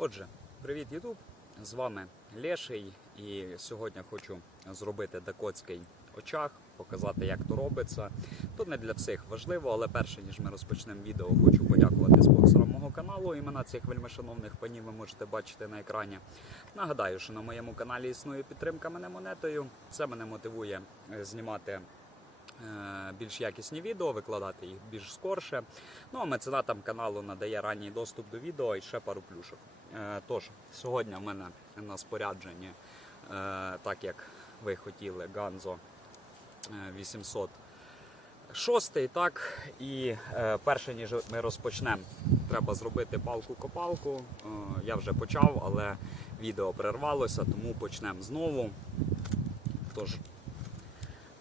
Отже, привіт, Ютуб! З вами Леший, і сьогодні хочу зробити дакотський очаг, показати, як то робиться. То не для всіх важливо, але перше ніж ми розпочнемо відео, хочу подякувати спонсорам мого каналу. Імена цих вельмишановних панів ви можете бачити на екрані. Нагадаю, що на моєму каналі існує підтримка мене монетою. Це мене мотивує е, знімати більш якісні відео, викладати їх більш скорше. Ну а меценатам каналу надає ранній доступ до відео і ще пару плюшок. Е, Тож, сьогодні в мене на спорядженні, е, так як ви хотіли, Ганзо 806. Так, і е, перше ніж ми розпочнемо, треба зробити палку-копалку. Е, я вже почав, але відео перервалося, тому почнемо знову. Тож,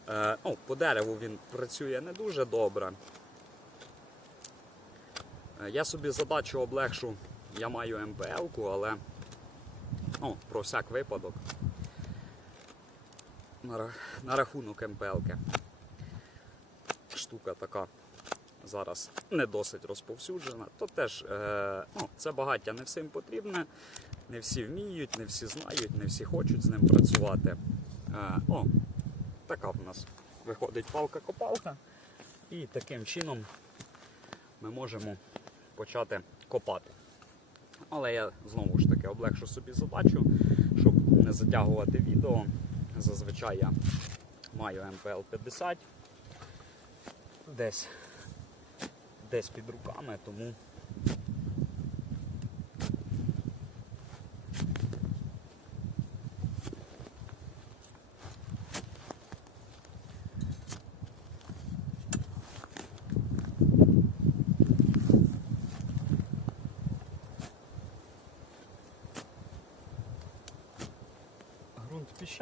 е, ну, по дереву він працює не дуже добре. Е, Я собі задачу облегшу, я маю МПЛ-ку, але ну, про всяк випадок. На, рахунок МПЛ-ки. Штука така зараз не досить розповсюджена. То теж е, ну, це багаття не всім потрібне, не всі вміють, не всі знають, не всі хочуть з ним працювати. О, така в нас виходить палка-копалка. І таким чином ми можемо почати копати. Але я знову ж таки облегшу собі задачу, щоб не затягувати відео. Зазвичай я маю MPL 50 десь, десь під руками, тому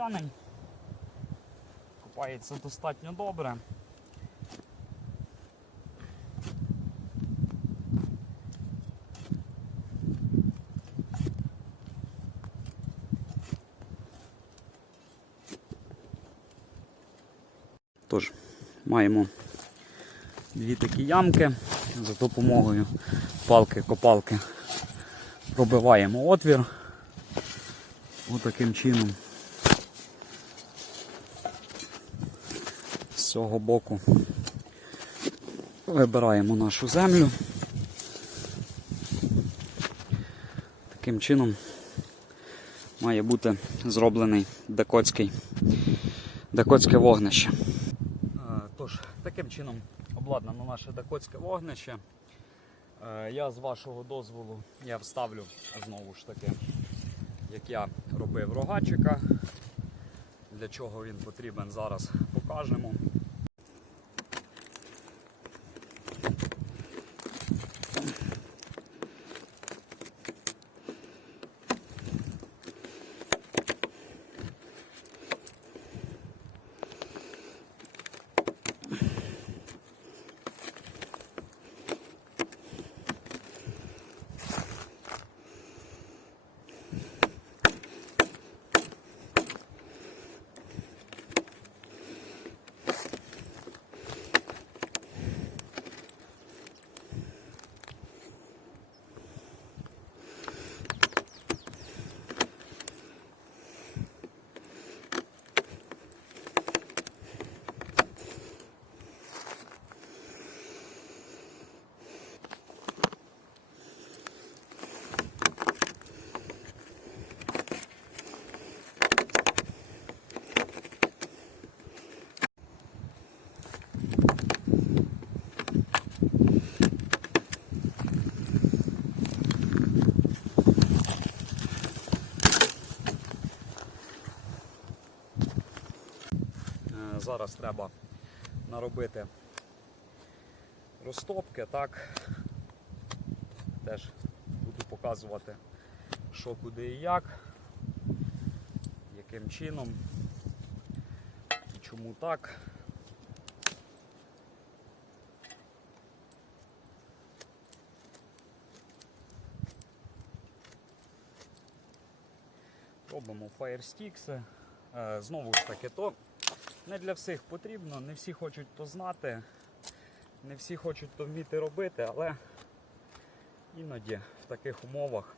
ґрунт. Купається достатньо добре. Тож, маємо дві такі ямки. За допомогою палки-копалки пробиваємо отвір. Отаким чином. Цього боку вибираємо нашу землю. Таким чином має бути зроблений дакотський, дакотське вогнище. Тож, таким чином обладнано наше дакотське вогнище. Е, Я з вашого дозволу я вставлю знову ж таки як я робив рогачика. Для чого він потрібен, зараз покажемо. Е, Зараз треба наробити розтопки, так. Теж буду показувати, що куди і як, яким чином і чому так. Робимо фаєрстікси. Е, Знову ж таки, то не для всіх потрібно, не всі хочуть то знати, не всі хочуть то вміти робити, але іноді в таких умовах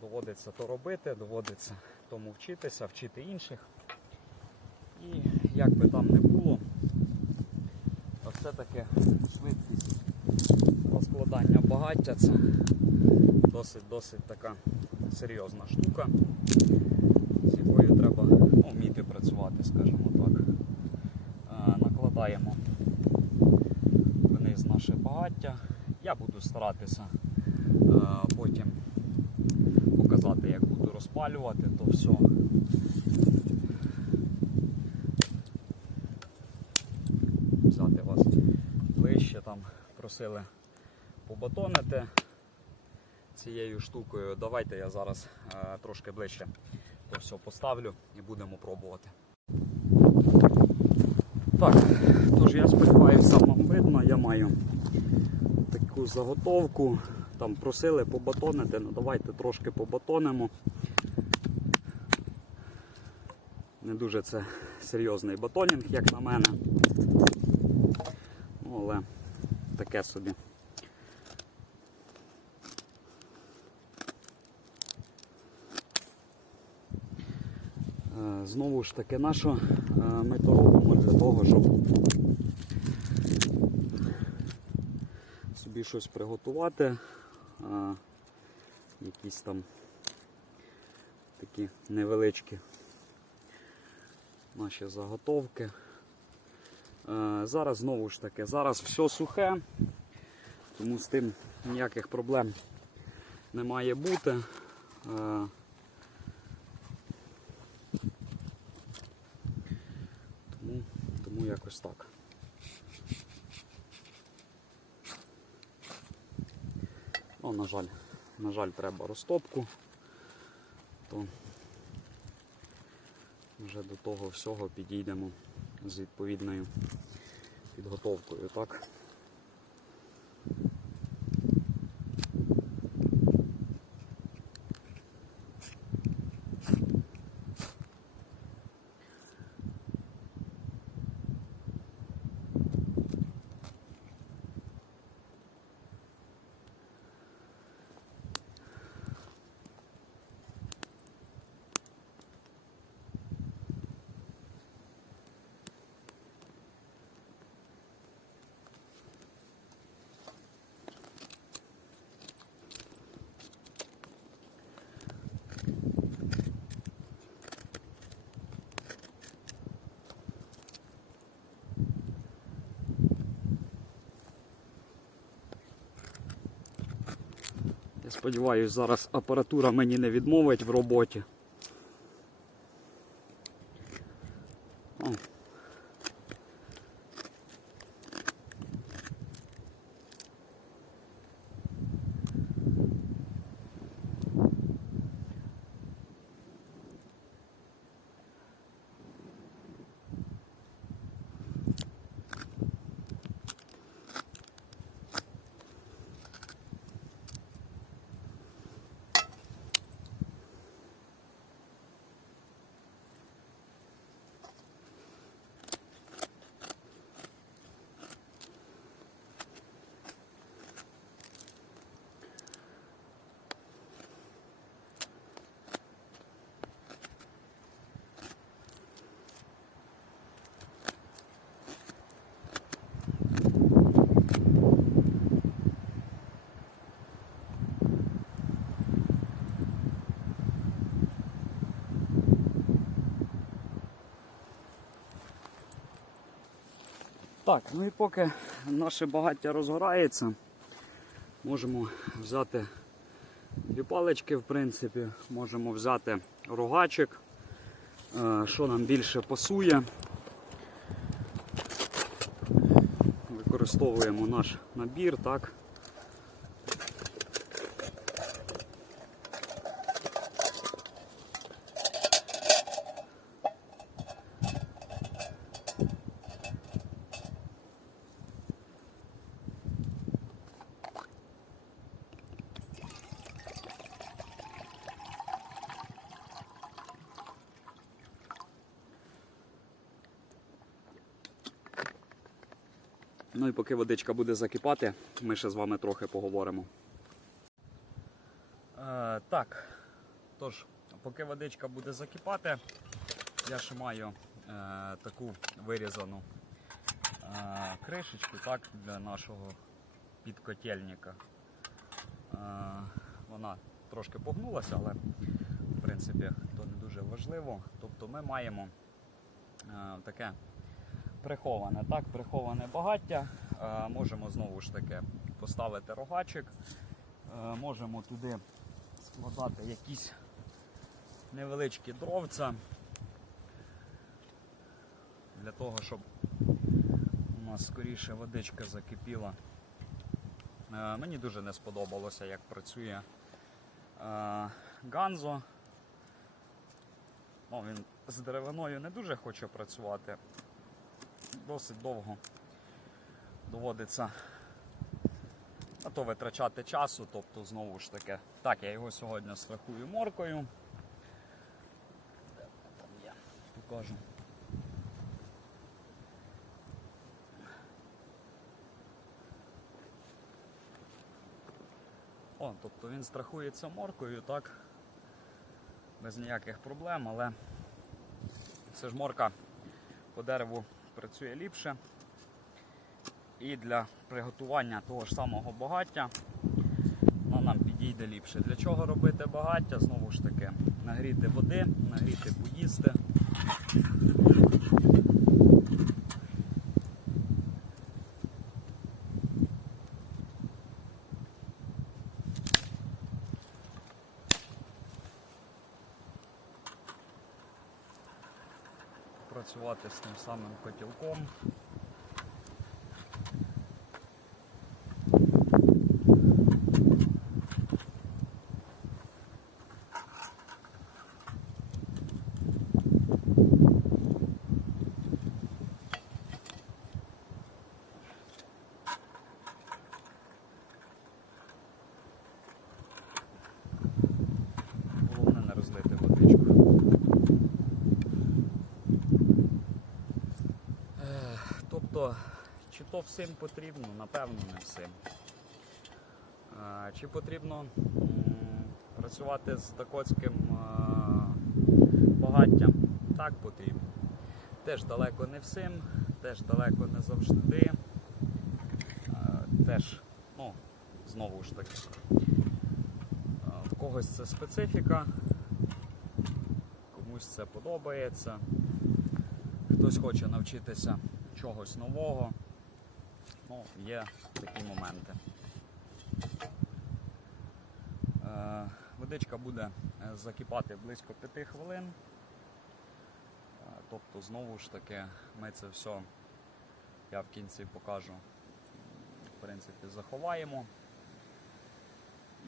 доводиться то робити, доводиться тому вчитися, вчити інших. І як би там не було, то все-таки швидкість розкладання багаття це досить-досить така серйозна штука, з якою треба вміти працювати, скажімо так. Накладаємо вниз наше багаття. Я буду старатися потім показати, як буду розпалювати то все. Взяти вас ближче, там просили побатонити цією штукою. Давайте я зараз трошки ближче то все поставлю і будемо пробувати. Так, тож я сподіваюся, вам видно, я маю таку заготовку. Там просили побатонити, ну давайте трошки побатонимо. Не дуже це серйозний батонінг, як на мене. Ну, але таке собі. Знову ж таки, на що е, ми то робимо для того, щоб собі щось приготувати, е, якісь там такі невеличкі наші заготовки. Е, Зараз знову ж таки, зараз все сухе, тому з тим ніяких проблем не має бути. Е, Тому, тому якось так. Ну, на жаль, на жаль, треба розтопку, то вже до того всього підійдемо з відповідною підготовкою, так? Я сподіваюся, зараз апаратура мені не відмовить в роботі. Так, ну і поки наше багаття розгорається, можемо взяти дві палички, в принципі, можемо взяти рогачик, е, що нам більше пасує. Використовуємо наш набір, так. Поки водичка буде закипати, ми ще з вами трохи поговоримо. Е, так, Тож, поки водичка буде закипати, я ще маю е, таку вирізану е, кришечку так, для нашого підкотельника. Е, вона трошки погнулася, але в принципі то не дуже важливо. Тобто ми маємо е, таке приховане, так, приховане багаття. Е, можемо знову ж таки поставити рогачик, е, можемо туди складати якісь невеличкі дровця для того, щоб у нас скоріше водичка закипіла. Е, Мені дуже не сподобалося, як працює Ганзо. Ну, він з деревиною не дуже хоче працювати. Досить довго доводиться а то витрачати часу, тобто знову ж таки. Так, я його сьогодні страхую моркою. Де там є? Покажу. О, тобто він страхується моркою, так? Без ніяких проблем, але все ж морка по дереву працює ліпше. І для приготування того ж самого багаття вона нам підійде ліпше. Для чого робити багаття? Знову ж таки, нагріти води, нагріти поїсти. Працювати з тим самим котілком. Головне не розлити водичку. Ех, Тобто, чи то всім потрібно? Напевно, не всім. Чи потрібно працювати з дакотським е, багаттям? Так потрібно. Теж далеко не всім, теж далеко не завжди. Теж, ну, знову ж таки. В когось це специфіка, комусь це подобається, хтось хоче навчитися чогось нового. Є такі моменти. Е, Водичка буде е, закипати близько 5 хвилин. Е, Тобто, знову ж таки, ми це все, я в кінці покажу, в принципі, заховаємо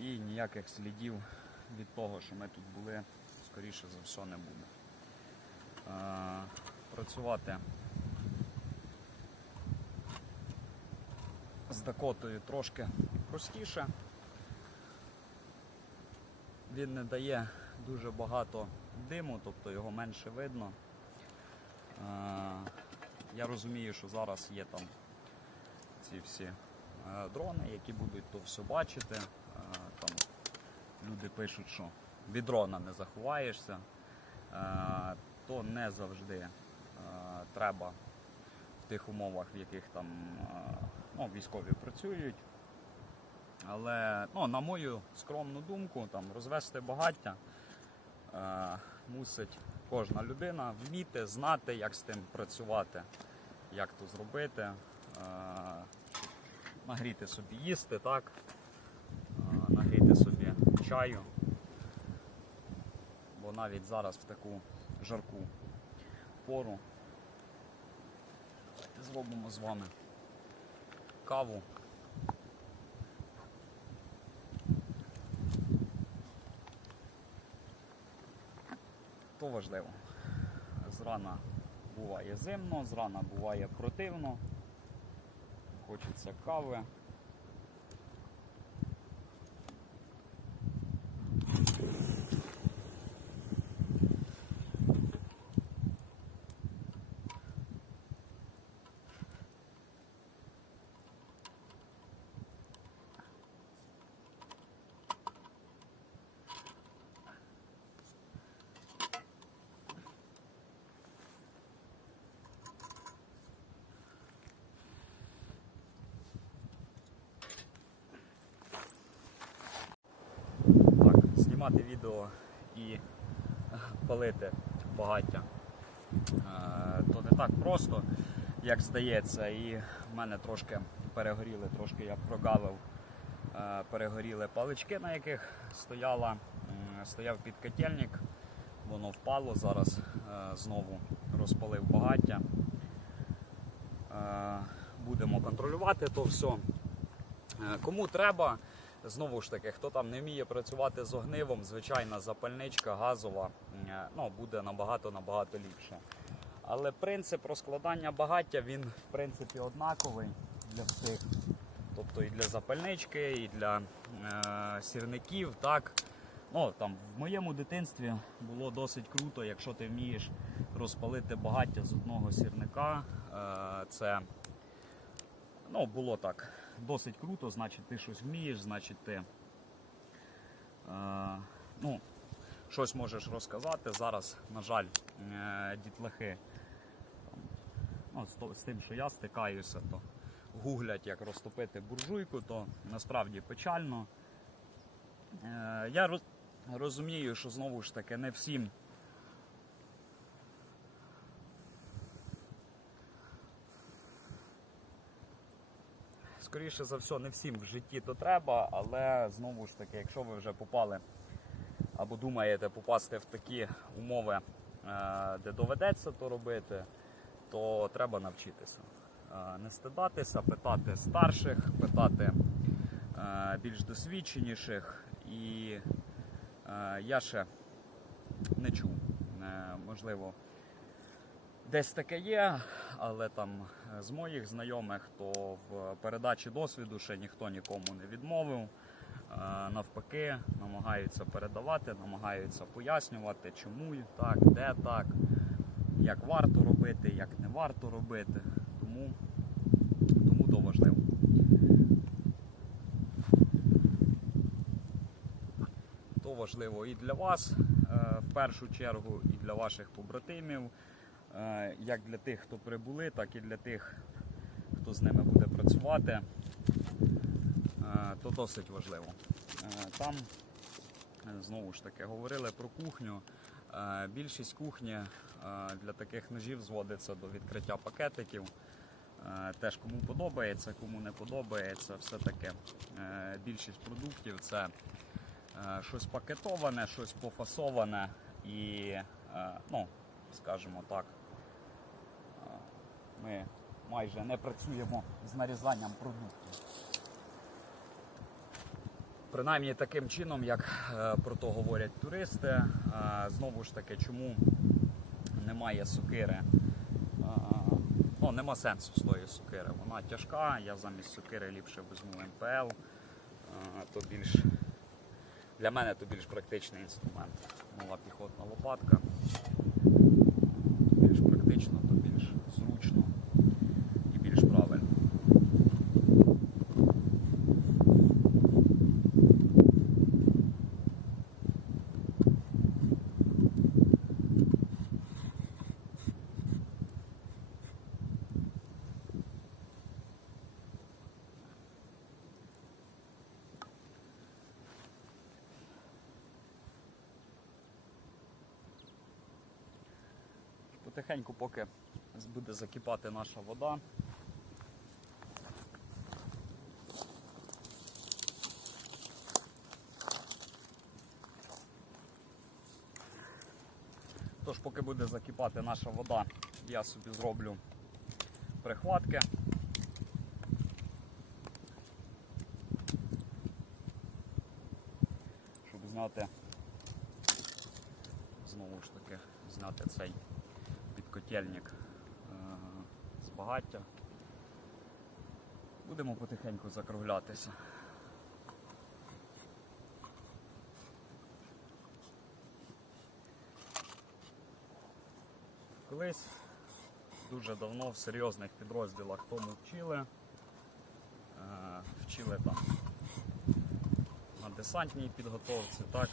і ніяких слідів від того, що ми тут були, скоріше за все не буде. Працювати з Дакотою трошки простіше. Він не дає дуже багато диму, тобто його менше видно. Е, Я розумію, що зараз є там ці всі е, дрони, які будуть то все бачити. Е, Там люди пишуть, що від дрона не заховаєшся, то не завжди треба в тих умовах, в яких там ну, військові працюють. Але ну, на мою скромну думку, там, розвести багаття е, мусить кожна людина вміти, знати, як з тим працювати, як то зробити, е, нагріти собі їсти, так, е, нагріти собі чаю. Бо навіть зараз в таку жарку пору зробимо з вами каву. То важливо. Зрана буває зимно, зрана буває противно. Хочеться кави. Знімати відео і е, палити багаття. Е, То не так просто, як здається. І в мене трошки перегоріли, трошки я прогавив, е, перегоріли палички, на яких стояла, стояв підкотельник. Воно впало зараз, знову розпалив багаття. Будемо контролювати то все. Кому треба, знову ж таки, хто там не вміє працювати з огнивом, звичайна запальничка газова е, ну, буде набагато набагато ліпше. Але принцип розкладання багаття він в принципі однаковий для всіх. Тобто і для запальнички, і для е, сірників. Так. Ну, там, в моєму дитинстві було досить круто, якщо ти вмієш розпалити багаття з одного сірника. Е, це ну, було так досить круто, значить ти щось вмієш, значить ти е, ну, щось можеш розказати. Зараз, на жаль, е, дітлахи ну, з, з тим, що я стикаюся, то гуглять, як розтопити буржуйку, то насправді печально. Е, я роз, розумію, що знову ж таки не всім. Скоріше за все, не всім в житті то треба, але знову ж таки, якщо ви вже попали або думаєте попасти в такі умови, е, де доведеться то робити, то треба навчитися. Е, Не стидатися, питати старших, питати е, більш досвідченіших. І я ще не чув. Можливо, десь таке є, але там е, з моїх знайомих, то в передачі досвіду ще ніхто нікому не відмовив. Е, Навпаки, намагаються передавати, намагаються пояснювати, чому так, де так, як варто робити, як не варто робити. Тому, тому то важливо. То важливо і для вас е, в першу чергу, і для ваших побратимів, як для тих, хто прибули, так і для тих, хто з ними буде працювати. Е, То досить важливо. Е, Там е, знову ж таки говорили про кухню. Е, Більшість кухні е, для таких ножів зводиться до відкриття пакетиків. Е, Теж кому подобається, кому не подобається, все-таки е, більшість продуктів це е, щось пакетоване, щось пофасоване і, е, ну, скажімо так, е, ми майже не працюємо з нарізанням продуктів. Принаймні таким чином, як е, про то говорять туристи. Е, Знову ж таки, чому немає сокири? Е, Ну, нема сенсу з тої сокири. Вона тяжка, я замість сокири ліпше візьму МПЛ. То більш для мене то більш практичний інструмент. Мала піхотна лопатка. Більш практично, то більш зручно і більш правильно. Потихеньку, поки буде закипати наша вода. Тож, поки буде закипати наша вода, я собі зроблю прихватки. Щоб зняти, знову ж таки, зняти цей підкотельник е, з багаття. Будемо потихеньку закруглятися. Колись дуже давно в серйозних підрозділах тому вчили. Е, Вчили там на десантній підготовці, так,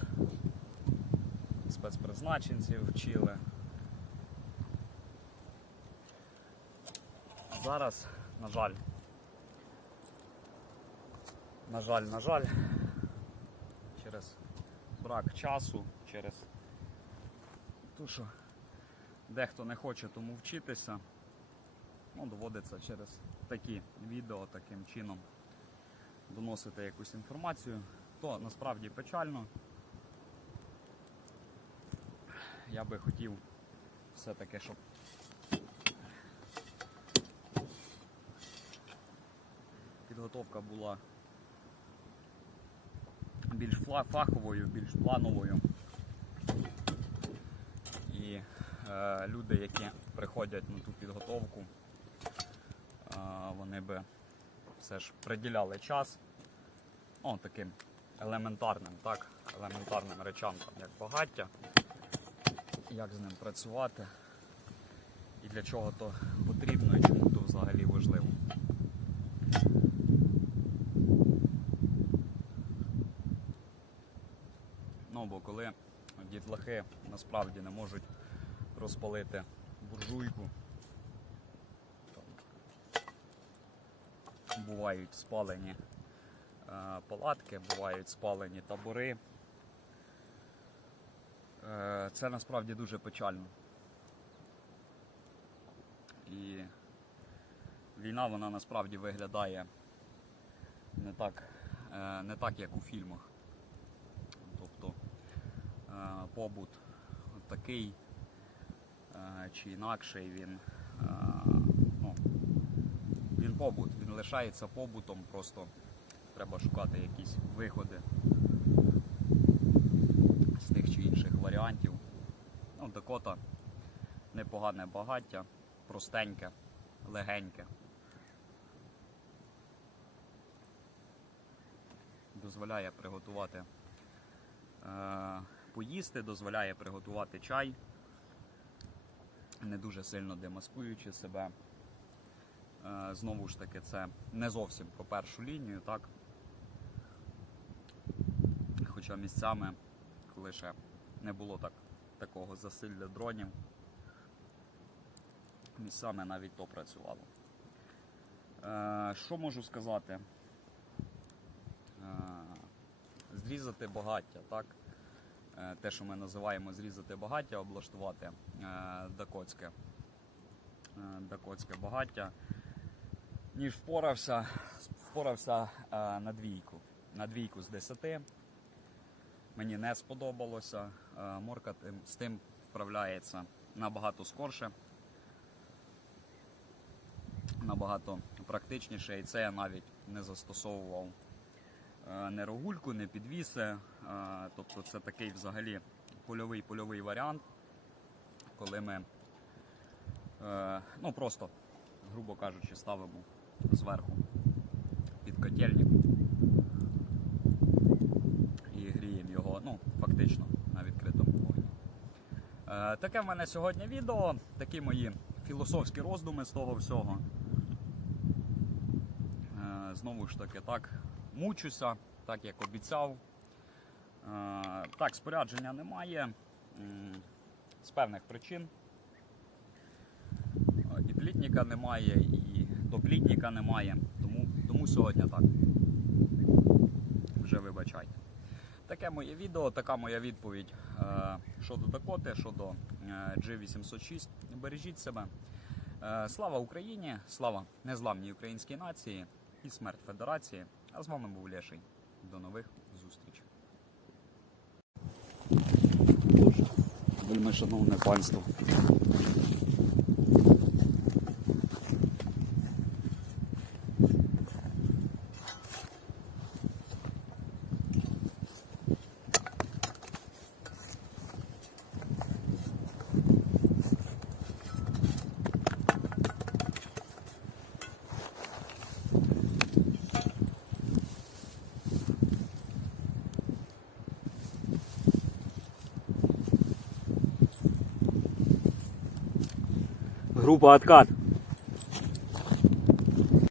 спецпризначенців вчили. Зараз, на жаль, на жаль, на жаль, через брак часу, через те, що дехто не хоче тому вчитися, ну, доводиться через такі відео таким чином доносити якусь інформацію, то насправді печально. Я би хотів все-таки, щоб підготовка була більш фаховою, більш плановою. І е, люди, які приходять на ту підготовку, е, вони би все ж приділяли час ну, таким елементарним, так, елементарним речам, там, як багаття, як з ним працювати, і для чого то потрібно, і чому то взагалі важливо. Бо коли дітлахи насправді не можуть розпалити буржуйку, бувають спалені е, палатки, бувають спалені табори. Е, Це насправді дуже печально. І війна вона насправді виглядає не так, е, не так як у фільмах. Е, побут такий е, чи інакший він, е, ну, він побут, він лишається побутом, просто треба шукати якісь виходи з тих чи інших варіантів. Ну, Дакота непогане багаття, простеньке, легеньке. Дозволяє приготувати поїсти, дозволяє приготувати чай, не дуже сильно демаскуючи себе. Е, знову ж таки, це не зовсім про першу лінію, так? Хоча місцями, коли ще не було так, такого засилля дронів, місцями навіть то працювало. Е, що можу сказати? Е, зрізати багаття, так? Е, те, що ми називаємо зрізати багаття, облаштувати е, дакотське, е, дакотське багаття. Ніж впорався, впорався на двійку. На двійку з 10. Мені не сподобалося. Морка з тим вправляється набагато скорше, набагато практичніше, і це я навіть не застосовував не рогульку, не підвіси. Е, Тобто це такий взагалі польовий польовий варіант, коли ми е, ну просто, грубо кажучи, ставимо зверху під котельник і гріємо його, ну, фактично на відкритому вогні. Е, Таке в мене сьогодні відео, такі мої філософські роздуми з того всього. Е, Знову ж таки, так, мучуся, так як обіцяв. Е, Так, спорядження немає з певних причин. Е, І плітника немає, і доплітника немає. Тому, тому сьогодні так. Вже вибачайте. Таке моє відео, така моя відповідь е, щодо Дакоти, щодо е, G806. Бережіть себе. Слава Україні! Слава незламній українській нації і смерть Федерації. А з вами був Леший. До нових зустрічей. Вельми шановне панство. अनुपात का